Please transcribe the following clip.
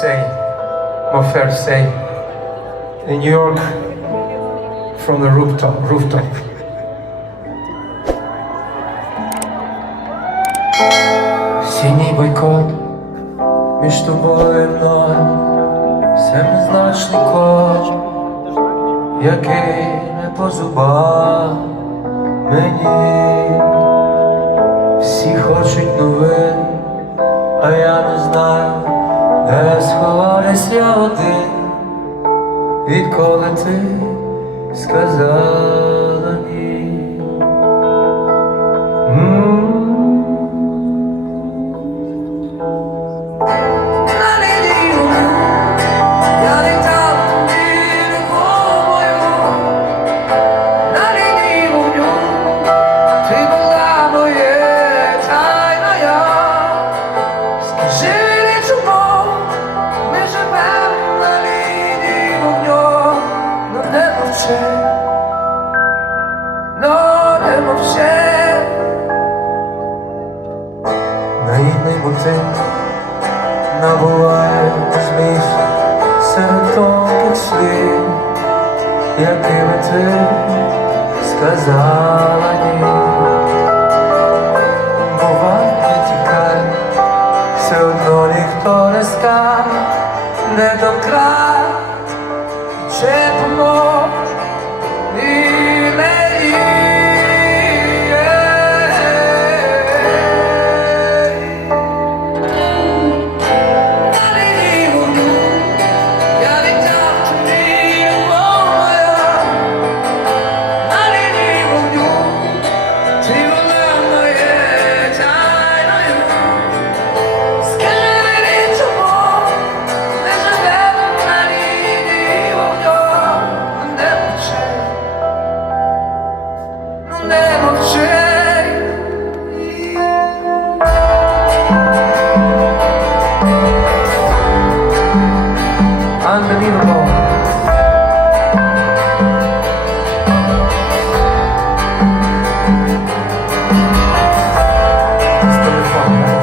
say, fair to say, in New York, from the rooftop, rooftop. Синій бойкот між тобою і мною, семизначний код, який не по зубах мені. Я відколи ти сказала набуває зміст серед тонких слів, якими ти сказала ні. Бувай, не тікай, все одно ніхто не скаже, не докрай, чи поможе unbelievable. It's beautiful.